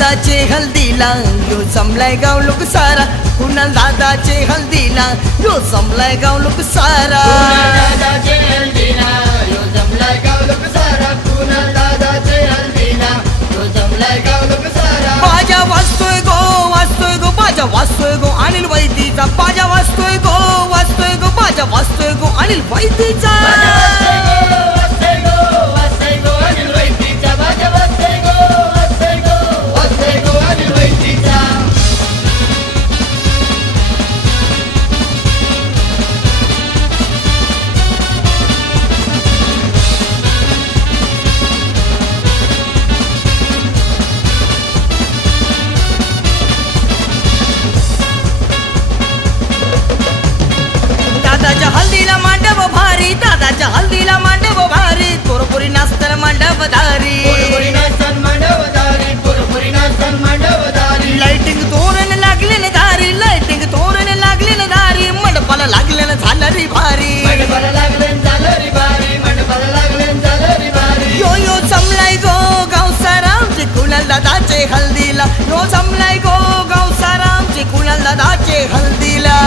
दादाचे हल्दीला यो जमलाय गाव लोक सारा कुणाल दादाचे हल्दीला यो जमलाय गाव लोक सारा दादाचे हल्दीला यो जमलाय गाव लोक सारा कुणाल दादाचे हल्दीला यो जमलाय गाव लोक सारा बाजा वाजतोय गो बाजा वाजतोय गो अनिल वैदीचा बाजा वाजतोय गो बाजा वाजतोय गो अनिल वैदीचा दादाच्या हल्दीला मांडव भारी दादाच्या हल्दीला मांडव भारी पोरपोरी नाचताना मांडव धारी लाइटिंग तोरण लागले ना धारी लाइटिंग तोरण लागले ना धारी मंडपाला लागले ना झालं रे भारी यो यो जमलाय गो गावसारामचे कुणाल दादाचे हल्दीला यो जमलाय गो गावसारामचे कुणाल दादाचे हल्दीला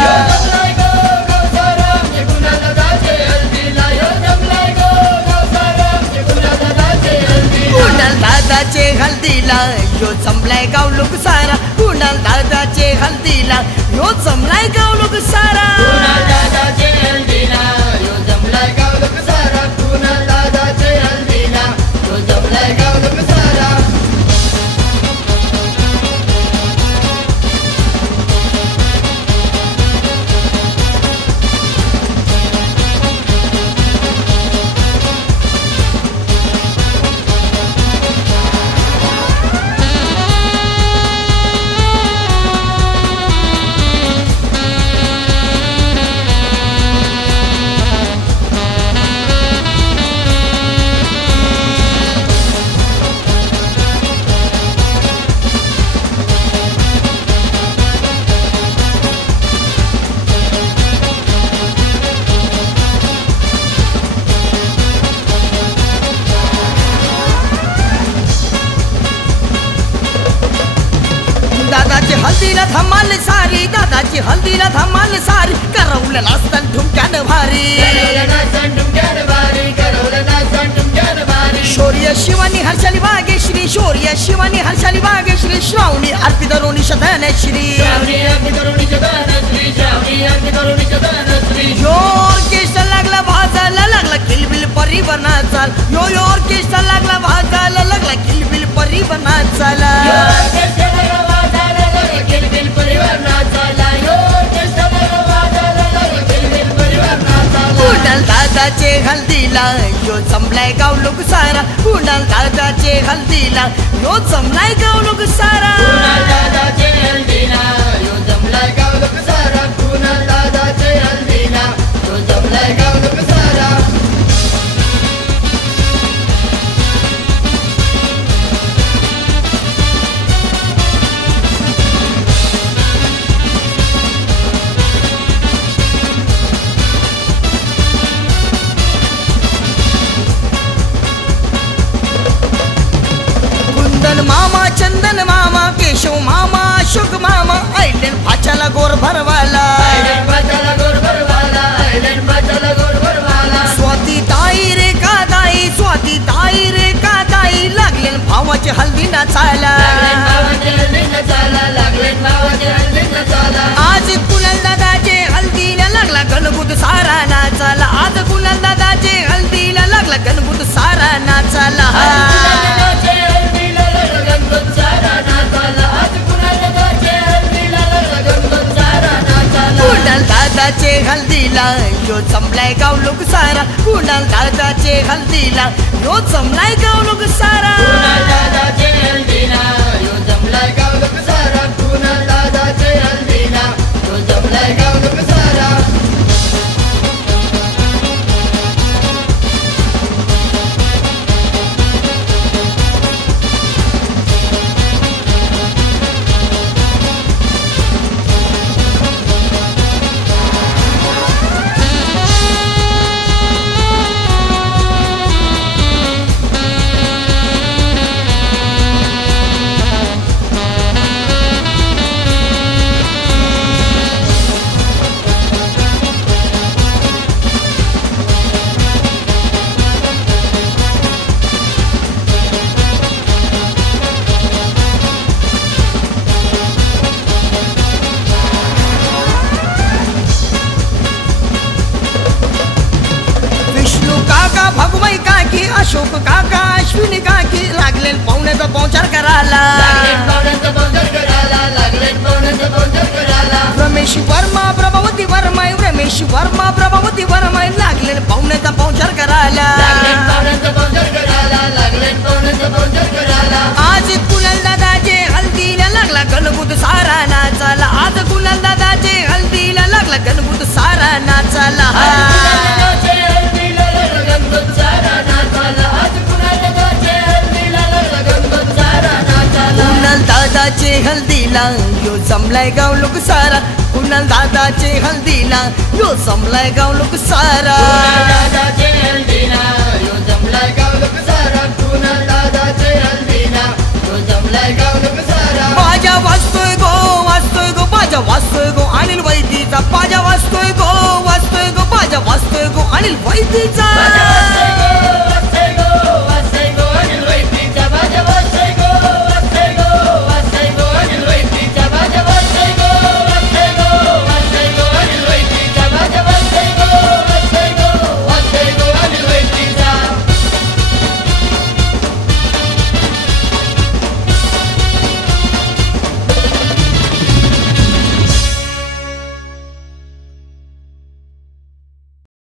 कुणाल दादाचे हल्दीला यो जमलाय गाव लोक सारा कुणाल दादाचे हल्दीला यो जमलाय गाव लोक सारा दादाचे हल्दीला यो जमलाय गाव लोक सारा कुणाल दादाचे हल्दीला यो जमलाय गाव लोक सारा दादाची हल्दीला धमाल सारी दादाची हल्दीला धमाल सारी करवलं नाचतान ठुमक्यानं भारी शौर्य शिवानी हर्षाली बागेश्री शौर्य शिवानी हर्षाली बागेश्री श्रावणी आरती दरोणी शतनश्री यो ऑर्केस्ट्रा लागला भाजायला लागला किलबिल परिवार नाचाल यो ऑर्केस्ट्रा लागला भाजायला लागला किलबिल परिवार नाचाला कुणाल दादाचे हल्दीला यो जमलाय गाव लोक सारा कुणाल दादाचे हल्दीला यो जमलाय गाव लोक सारा दादाचे हल्दीला यो जमलाय गाव लोक सारा कुणाल दादाचे हल्दीला यो जमलाय गाव लोक सारा मामा चंदन मामा केशव मामा अशोक मामा आयलन फाच्याला गोर भरवाला स्वाती ताई रे का ताई स्वाती ताई रे का ताई लागलेन भावाचे हल्दी नाचायला आज कुणाल दादाचे हल्दीला लागला गणभूत सारा नाचाला आज कुणाल दादाचे हल्दीला लागला गणभूत सारा नाचाला कुणाल दादाचे हल्दीला यो जमलाय गाव लोक सारा कुणाल दादाचे हल्दीला यो जमलाय गाव लोक सारा दादाचे हल्दीला यो जमलाय गाव लोक सारा कुणाल दादाचे हल्दीला यो जमलाय गाव लोक सारा रमेश वर्मा प्रभावती वर्मा लागले पाहुण्याचा पाहुणचार करायला आज कुणाल दादाचे हल्दीला लागला गणभूत सारा नाचाला आज कुणाल दादाचे हल्दीला लागला गणभूत सारा नाचाला कुणाल दादाचे हल्दीला यो जमलाय गाव लोक सारा कुणाल दादाचे हल्दीला यो जमलाय गाव लोक सारा बाजा वाजतोय गो बाजा वाजतोय गो अनिल वैदीचा बाजा वाजतोय गो बाजा वाजतोय गो अनिल वैदीचा